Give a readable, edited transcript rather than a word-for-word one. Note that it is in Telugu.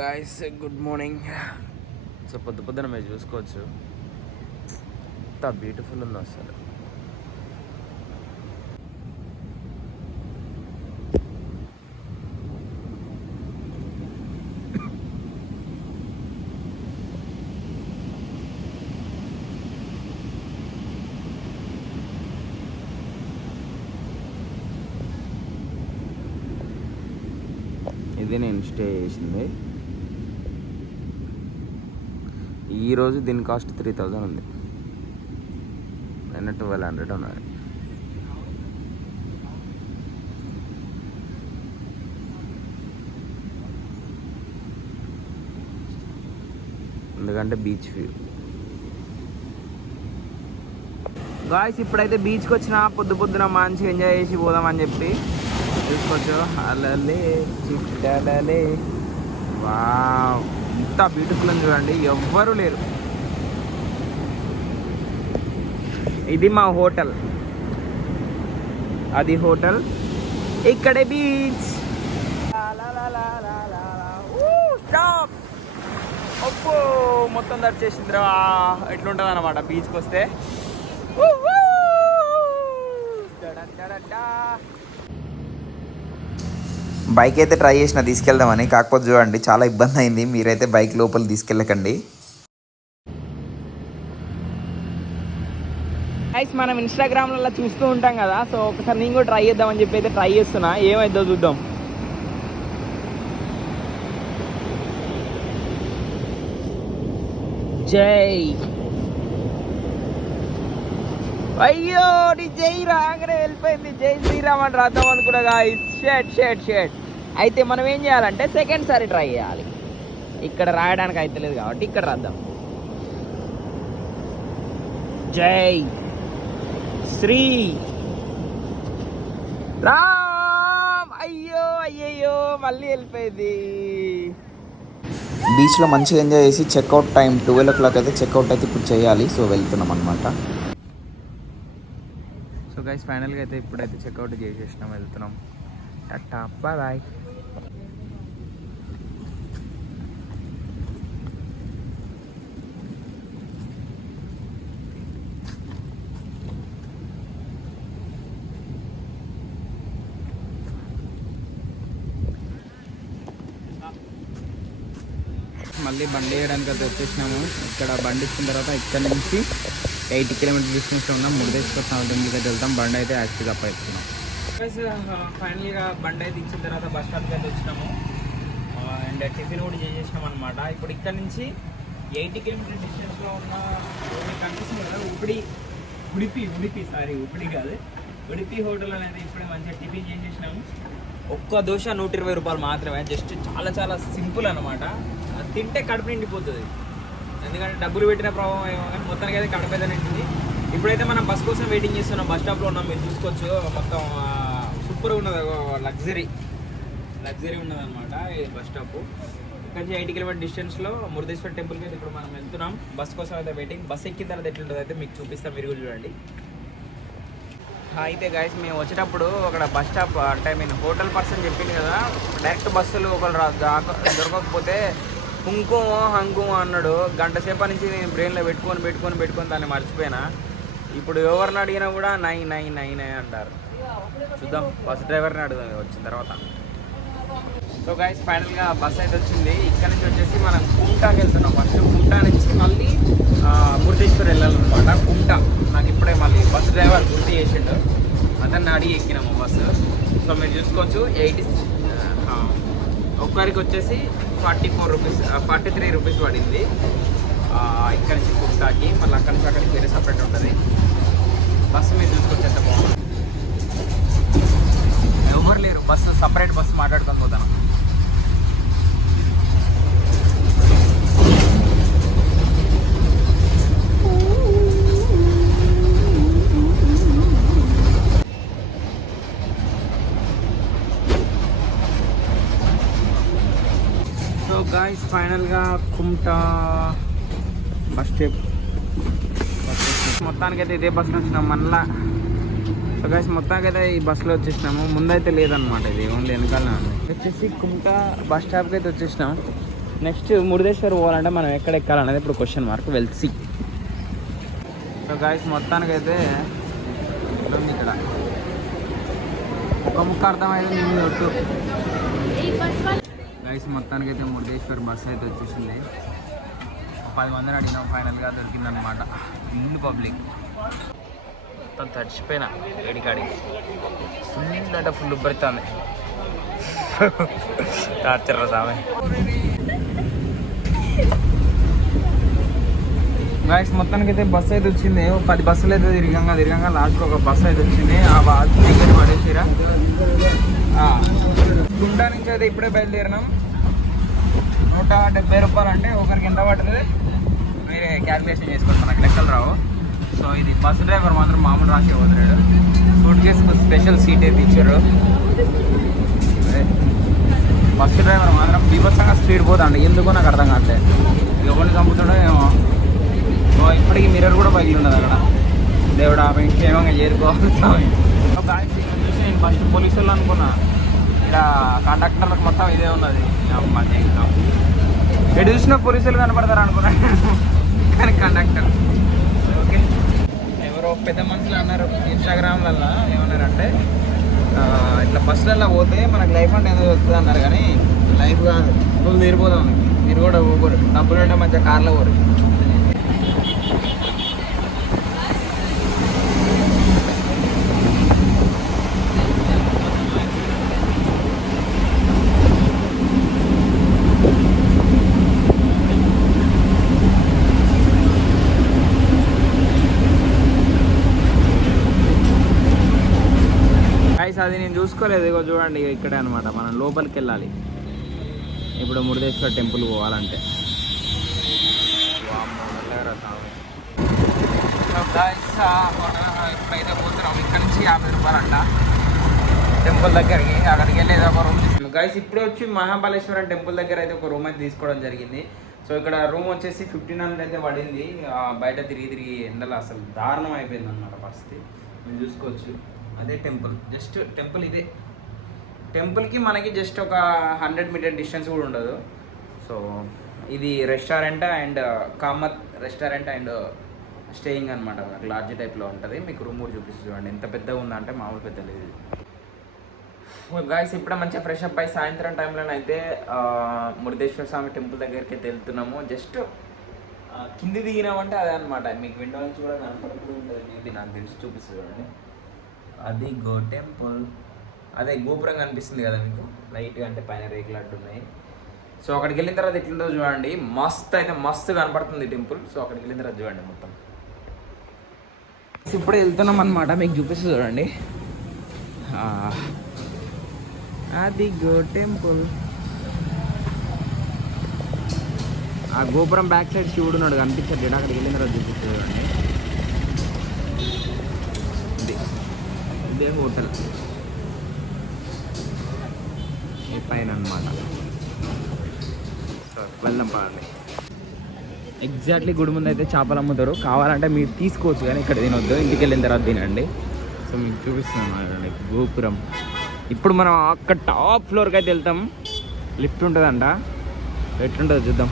Guys good morning. సో పొద్దున మీరు చూసుకోవచ్చు ఎంత బ్యూటిఫుల్ ఉందో అసలు. ఇది నేను స్టే చేసింది. ఈరోజు దీని కాస్ట్ 3000 ఉంది, నిన్న 1200 ఉన్నది. ఎందుకంటే బీచ్ వ్యూ. గాయస్ ఇప్పుడైతే బీచ్కి వచ్చిన పొద్దున మంచిగా ఎంజాయ్ చేసి పోదామని చెప్పి చూసుకోవచ్చు. అలలే చిట్టలలే, వావ్ ఇంత బ్యూటిఫుల్ ఉంది చూడండి, ఎవ్వరూ లేరు. ఇది మా హోటల్, అది హోటల్, ఇక్కడే బీచ్. అప్పో మొత్తం దర్చేసిందిరా. ఎట్లుంటుంది అనమాట బీచ్కి వస్తే. బైక్ అయితే ట్రై చేసిన తీసుకెళ్దామని, కాకపోతే చూడండి చాలా ఇబ్బంది అయింది. మీరైతే బైక్ లోపల తీసుకెళ్ళకండి. మనం ఇన్స్టాగ్రామ్లలో చూస్తూ ఉంటాం కదా, సో ఒకసారి నేను కూడా ట్రై చేద్దామని చెప్పి అయితే ట్రై చేస్తున్నా. ఏమైందో చూద్దాం. జై అయ్యో నీ జై రాగానే వెళ్ళిపోయింది. జై శ్రీరామ్ అని రాద్దాం అనుకున్నా గాయ్స్. షేట్ అయితే మనం ఏం చేయాలంటే సెకండ్ సారి ట్రై చేయాలి. ఇక్కడ రాయడానికి అయితే లేదు కాబట్టి ఇక్కడ రాద్దాం. జై శ్రీ రామ్. అయ్యో మళ్ళీ వెళ్ళిపోయింది. బీచ్లో మంచిగా ఎంజాయ్ చేసి చెక్అవుట్ టైం 12 o'clock అయితే చెక్అవుట్ అయితే ఇప్పుడు చేయాలి. సో వెళ్తున్నాం అనమాట. సో గైస్ ఫైనల్గా అయితే ఇప్పుడైతే చెక్అవుట్ చేసేసినాం, వెళ్తున్నాం. టాటా బాయ్. మళ్ళీ బండి వేయడానికి అయితే వచ్చేసినాము. ఇక్కడ బండి ఇచ్చిన తర్వాత ఇక్కడ నుంచి 80 kilometers డిస్టెన్స్లో ఉన్నాం. మురుదేశ్వర టెంపుల్కి అయితే వెళ్తాం. బండి అయితే యాక్టివ్గా అప్ అవుతున్నాం. ఫైనల్గా బండి అయితే ఇచ్చిన తర్వాత బస్ స్టాప్కి అయితే వచ్చినాము. అండ్ టిఫిన్ కూడా చేసేసినాం అనమాట. ఇప్పుడు ఇక్కడ నుంచి 80 kilometers డిస్టెన్స్లో ఉన్న కనిపిస్తుంది కదా, ఉడిపి కాదు, ఉడిపి హోటల్ అనేది ఇప్పుడే మంచిగా టిఫిన్ చేసేసినాము. ఒక్క దోశ 120 రూపాయలు మాత్రమే. జస్ట్ చాలా సింపుల్ అనమాట. తింటే కడుపు నిండిపోతుంది. ఎందుకంటే డబ్బులు పెట్టిన ప్రభావం ఏమో కానీ మొత్తానికి అయితే కడుపు అయితే నిండింది. ఇప్పుడైతే మనం బస్ కోసం వెయిటింగ్ చేస్తున్నాం. బస్ స్టాప్లో ఉన్నాం, మీరు చూసుకోవచ్చు. మొత్తం సూపర్గా ఉన్నది, లగ్జరీ ఉన్నది అనమాట ఈ బస్ స్టాప్. ఇక్కడ నుంచి 80 kilometers డిస్టెన్స్లో మురుదేశ్వర టెంపుల్కి అయితే ఇప్పుడు మనం వెళ్తున్నాం. బస్ కోసం అయితే వెయిటింగ్. బస్ ఎక్కిన తర్వాత ఎట్లుంటుంది అయితే మీకు చూపిస్తాం, మీరు కూడా చూడండి. అయితే గైస్ మేము వచ్చేటప్పుడు అక్కడ బస్ స్టాప్ అంటే హోటల్ పర్సన్ చెప్పింది కదా, డైరెక్ట్ బస్సులు ఒకరు దొరకకపోతే హంకుమ అన్నాడు. గంట సేపటి నుంచి నేను బ్రెయిన్లో పెట్టుకొని దాన్ని మర్చిపోయినా. ఇప్పుడు ఎవరిని అడిగినా కూడా 9 అంటారు. చూద్దాం బస్ డ్రైవర్ని అడుగుదాం వచ్చిన తర్వాత. సో గైస్ ఫైనల్గా బస్ అయితే వచ్చింది. ఇక్కడ నుంచి వచ్చేసి మనం కుంటాకి వెళ్తున్నాం. ఫస్ట్ కుంటా నుంచి మళ్ళీ మురుదేశ్వర్ వెళ్ళాలన్నమాట. కుంటా నాకు ఇప్పుడే మళ్ళీ బస్ డ్రైవర్ గుర్తు చేసిండు, అతన్ని అడిగి ఎక్కినాము బస్సు. సో మీరు చూసుకోవచ్చు 80 ఒక్కరికి వచ్చేసి 43 రూపీస్ పడింది. ఇక్కడ నుంచి కుంటాకి మళ్ళీ అక్కడి నుంచి అక్కడికి వేరే సపరేట్ ఉంటుంది బస్సు. మీరు చూసుకోవచ్చు ఎంత బాగుంది. ఎవరు లేరు, బస్సు సపరేట్ బస్సు మాట్లాడుకొని పోతాను. సో గాయ్స్ ఫైనల్గా కుమ్టా బస్ స్టాప్ మొత్తానికైతే ఇదే బస్సులో వచ్చినాం మళ్ళా. సో సో గైస్ మొత్తానికి అయితే ఈ బస్సులో వచ్చేసినాము. ముందైతే లేదనమాట, ఇది ఓన్లీ వెనకాలనే ఉంది. వచ్చేసి కుమ్టా బస్ స్టాప్కి అయితే వచ్చేసినాం. నెక్స్ట్ మురుదేశ్వర్ పోవాలంటే మనం ఎక్కడ ఎక్కాలనేది ఇప్పుడు క్వశ్చన్ మార్క్. వెల్సి. సో గైస్ మొత్తానికి అయితే ఉంది ఇక్కడ ఒక ముక్క అర్థమైతే నేను ఒట్టు. గైస్ మొత్తానికి అయితే మురుదేశ్వర్ బస్ అయితే వచ్చేసింది. 10 మందిని అడిగినాం, ఫైనల్గా దొరికిందనమాట. ఫుల్ పబ్లిక్, మొత్తం తడిచిపోయినా వేడికాడికి. ఫుల్ అంటే ఫుల్ ఉబ్బరిస్తుంది. టార్చర్ సామె. గైస్ మొత్తానికి అయితే బస్సు అయితే వచ్చింది. 10 బస్సులు అయితే తిరగంగా లాస్ట్కి ఒక బస్సు అయితే వచ్చింది. ఆ బస్సు టికెట్ పడేసిరా. గుండా నుంచి అయితే ఇప్పుడే బయలుదేరినాం. 170 రూపాయలు అంటే ఒకరికి ఎంత పడుతుంది మీరే క్యాల్కులేషన్ చేసుకోండి, మనకు లెక్కలు రావు. సో ఇది బస్సు డ్రైవర్ మాత్రం మామూలు రాసి వదిలేడు. సూట్ కేసుకు స్పెషల్ సీట్ అయితే ఇచ్చారు. బస్సు డ్రైవర్ మాత్రం బీభత్సంగా స్పీడ్ పోతాండి, ఎందుకో నాకు అర్థం కావట్లేదు. ఎవరిని చంపుతాడో ఏమో. ఇప్పటికీ మిర్రర్ కూడా పగిలి ఉన్నది అక్కడ. దేవుడు ఆమె క్షేమంగా చేరుకోవాలి. చూసి నేను ఫస్ట్ పోలీసులు అనుకున్నా, ఇక్కడ కండక్టర్లకు మొత్తం ఇదే ఉన్నది. ఎటు చూసినా పోలీసులు కనపడతారు అనుకున్నాను, కానీ కండక్టర్. ఓకే, ఎవరో పెద్ద మనుషులు అన్నారు ఇన్స్టాగ్రామ్లలో, ఏమన్నారంటే ఇట్లా బస్సులలో పోతే మనకు లైఫ్ అంటే ఏదో వస్తుంది అన్నారు. కానీ లైఫ్ కాదు, రోజు తీరిపోతాం. మీరు కూడా పోరు, డబ్బులు ఉంటే మంచిగా కార్లో పోరు. అది నేను చూసుకోలేదు. ఇగో చూడండి, ఇక్కడే అనమాట. మనం లోపలికి వెళ్ళాలి ఇప్పుడు మురుదేశ్వర్ టెంపుల్ పోవాలంటే. ఇప్పుడైతే పోతున్నాం. ఇక్కడ నుంచి 50 రూపాయలు అంట టెంపుల్ దగ్గరికి. అక్కడికి వెళ్ళి ఏదో ఒక రూమ్ తీసుకున్నాం. గైస్ ఇప్పుడు వచ్చి మహాబలేశ్వరం టెంపుల్ దగ్గర అయితే ఒక రూమ్ అయితే తీసుకోవడం జరిగింది. సో ఇక్కడ రూమ్ వచ్చేసి 1500 అయితే పడింది. బయట తిరిగి ఎండలో అసలు దారుణం అయిపోయింది అన్నమాట పరిస్థితి. మీరు చూసుకోవచ్చు, అదే టెంపుల్. జస్ట్ టెంపుల్ ఇదే. టెంపుల్కి మనకి జస్ట్ ఒక 100 మీటర్ డిస్టెన్స్ కూడా ఉండదు. సో ఇది restaurant and Kamath restaurant and staying అనమాట. లాడ్జ్ టైప్లో ఉంటుంది. మీకు రూమ్ కూడా చూపిస్తుంది చూడండి, ఎంత పెద్దగా ఉందంటే మామూలు పెద్ద లేదు. గాయస్ ఇప్పుడే మంచిగా ఫ్రెష్ అప్ అయ్యి సాయంత్రం టైంలోనైతే మురుదేశ్వర స్వామి టెంపుల్ దగ్గరికి అయితే వెళ్తున్నాము. జస్ట్ కింది దిగినామంటే అదే అనమాట. మీకు విండో నుంచి కూడా కనపడుతూ ఉంటుంది. మేబీ నాకు తెలిసి చూపిస్తుంది చూడండి, అది గో టెంపుల్. అదే గోపురం కనిపిస్తుంది కదా మీకు లైట్గా, అంటే పైన రేకులు అడ్డున్నాయి. సో అక్కడికి వెళ్ళిన తర్వాత ఎట్లుంటుందో చూడండి. మస్తు కనపడుతుంది టెంపుల్. సో అక్కడికి వెళ్ళిన తర్వాత చూడండి మొత్తం. ఇప్పుడే వెళ్తున్నాం అనమాట, మీకు చూపిస్తుంది చూడండి. అది గో టెంపుల్. ఆ గోపురం బ్యాక్ సైడ్ శివుడు ఉన్నాడు కనిపించట్లేదు. అక్కడికి వెళ్ళిన తర్వాత చూపిస్తుంది చూడండి. ఇదే హోటల్ ఈ పైన అనమాట. సో వెళ్దాం పదండి. ఎగ్జాక్ట్లీ గుడి ముందు అయితే చేపలు అమ్ముతారు. కావాలంటే మీరు తీసుకోవచ్చు, కానీ ఇక్కడ తినొద్దు, ఇంటికి వెళ్ళిన తర్వాత తినండి. సో మీకు చూపిస్తున్నాను గోపురం. ఇప్పుడు మనం అక్కడ టాప్ ఫ్లోర్కి అయితే వెళ్తాం. లిఫ్ట్ ఉంటుందంట, ఎట్లుంటుందో చూద్దాం.